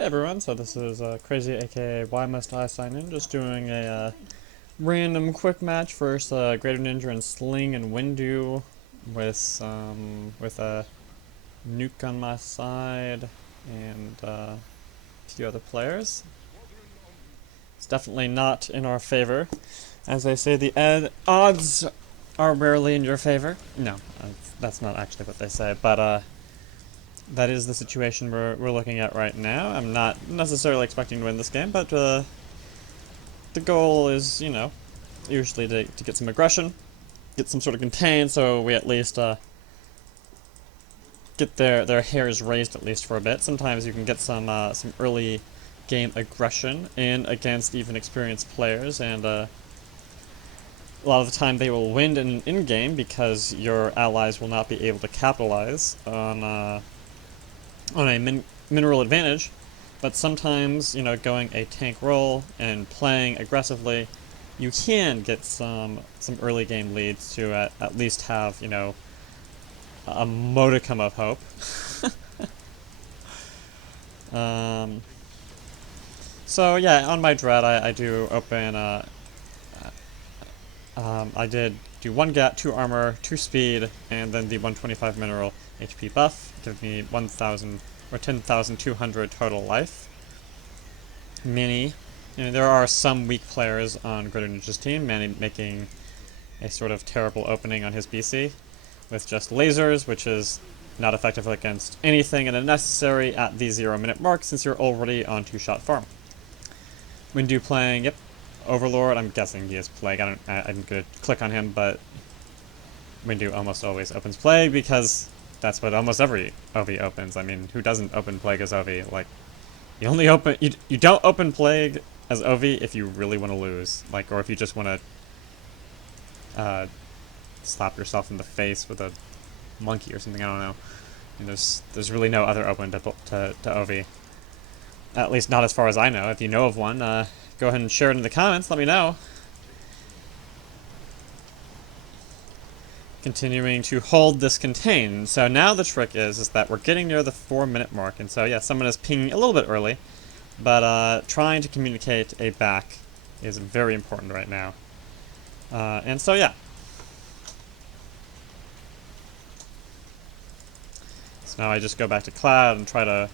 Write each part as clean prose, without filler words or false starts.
Hey everyone, so this is Crazy aka Why Must I Sign In, just doing a random quick match versus GreaterNinja and Sling and Windu with a nuke on my side and a few other players. It's definitely not in our favor. As they say, the odds are rarely in your favor. No, that's not actually what they say, but that is the situation we're looking at right now. I'm not necessarily expecting to win this game, but the goal is, usually to get some aggression, get some sort of contain, so we at least get their hairs raised at least for a bit. Sometimes you can get some early game aggression in against even experienced players, and a lot of the time they will win in game because your allies will not be able to capitalize on a mineral advantage. But sometimes, going a tank role and playing aggressively, you can get some early game leads to at least have, a modicum of hope. um, so yeah, on my dread, I do open. I did do 1 GAT, 2 armor, 2 speed, and then the 125 mineral HP buff, give me 1,000 or 10,200 total life. Manny, there are some weak players on GreaterNinja's team, Manny making a sort of terrible opening on his BC with just lasers, which is not effective against anything and unnecessary at the 0-minute mark since you're already on 2-shot farm. Windu playing, yep, Overlord, I'm guessing he is Plague. I'm gonna click on him, but Windu almost always opens Plague because that's what almost every OV opens. I mean, who doesn't open Plague as OV? Like, you only open you don't open Plague as OV if you really want to lose, like, or if you just want to slap yourself in the face with a monkey or something. I don't know. I mean, there's really no other open to OV. At least not as far as I know. If you know of one, go ahead and share it in the comments. Let me know. Continuing to hold this contain. So now the trick is that we're getting near the 4-minute mark, and so yeah, someone is pinging a little bit early, but trying to communicate a back is very important right now. And so yeah. So now I just go back to Cloud and try to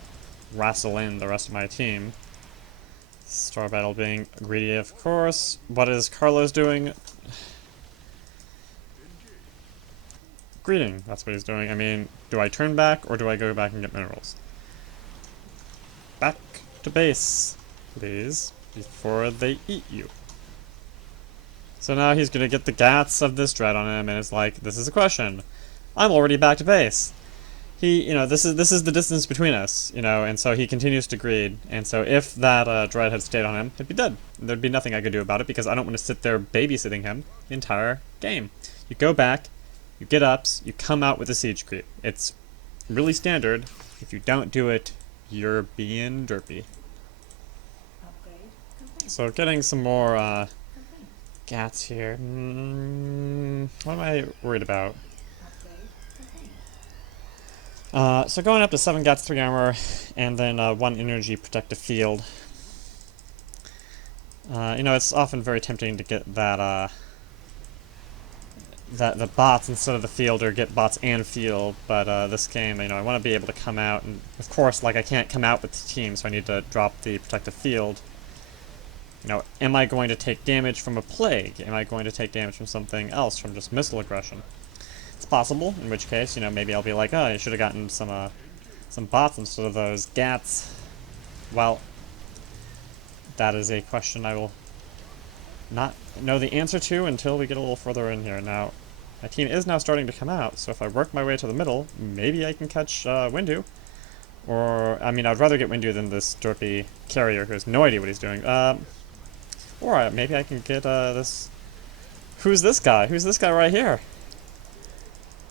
wrestle in the rest of my team. Star Battle being greedy, of course. What is Carlos doing? Greeting, that's what he's doing. I mean, do I turn back or do I go back and get minerals? Back to base, please, before they eat you. So now he's gonna get the gats of this dread on him, and it's like, this is a question. I'm already back to base. He, this is the distance between us, and so he continues to greed, and so if that dread had stayed on him, he'd be dead. There'd be nothing I could do about it because I don't want to sit there babysitting him the entire game. You go back, you get ups, you come out with a siege creep. It's really standard. If you don't do it, you're being derpy. So getting some more gats here. What am I worried about? So going up to 7 gats, 3 armor, and then 1 energy protective field. It's often very tempting to get that the bots instead of the field, or get bots and field, but this game, I want to be able to come out, and of course, like, I can't come out with the team, so I need to drop the protective field. Am I going to take damage from a plague? Am I going to take damage from something else, from just missile aggression? It's possible, in which case, maybe I'll be like, oh, I should have gotten some bots instead of those gats. Well, that is a question I will not know the answer to until we get a little further in here. Now, my team is now starting to come out, so if I work my way to the middle, maybe I can catch Windu. Or, I mean, I'd rather get Windu than this derpy carrier who has no idea what he's doing. Or maybe I can get this... Who's this guy? Who's this guy right here?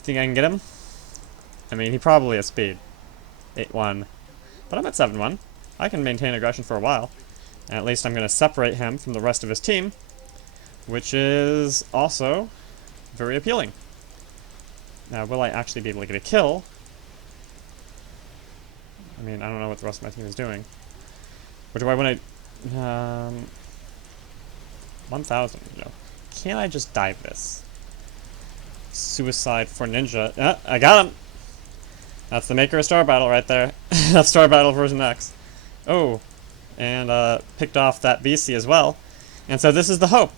Think I can get him? I mean, he probably has speed. 8-1. But I'm at 7-1. I can maintain aggression for a while. And at least I'm going to separate him from the rest of his team, which is also very appealing. Now, will I actually be able to get a kill? I mean, I don't know what the rest of my team is doing. Or do I want to... 1,000, Can't I just dive this? Suicide for Ninja. I got him! That's the maker of Star Battle right there. That's Star Battle version X. Oh, and picked off that BC as well. And so this is the hope.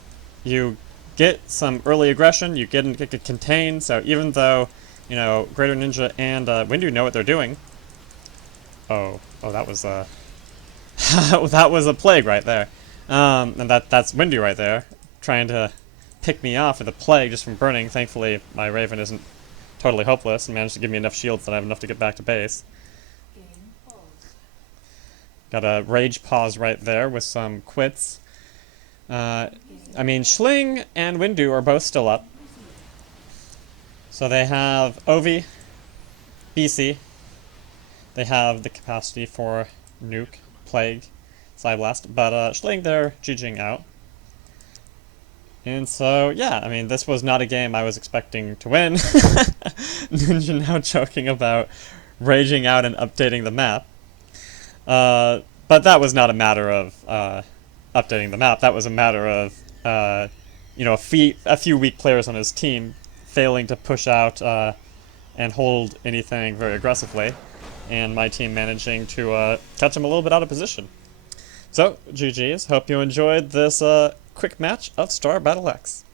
You get some early aggression, you get contained, so even though, GreaterNinja and Windu know what they're doing. Oh, that was that was a plague right there. And that's Windu right there, trying to pick me off with a plague just from burning. Thankfully, my Raven isn't totally hopeless and managed to give me enough shields that I have enough to get back to base. Got a rage pause right there with some quits. I mean, Schling and Windu are both still up. So they have Ovi, BC. They have the capacity for Nuke, Plague, Psyblast. But Schling, they're GGing out. And so, yeah, I mean, this was not a game I was expecting to win. Ninja now joking about raging out and updating the map. But that was not a matter of updating the map. That was a matter of, a few weak players on his team failing to push out and hold anything very aggressively, and my team managing to catch him a little bit out of position. So, GG's. Hope you enjoyed this quick match of Star Battle X.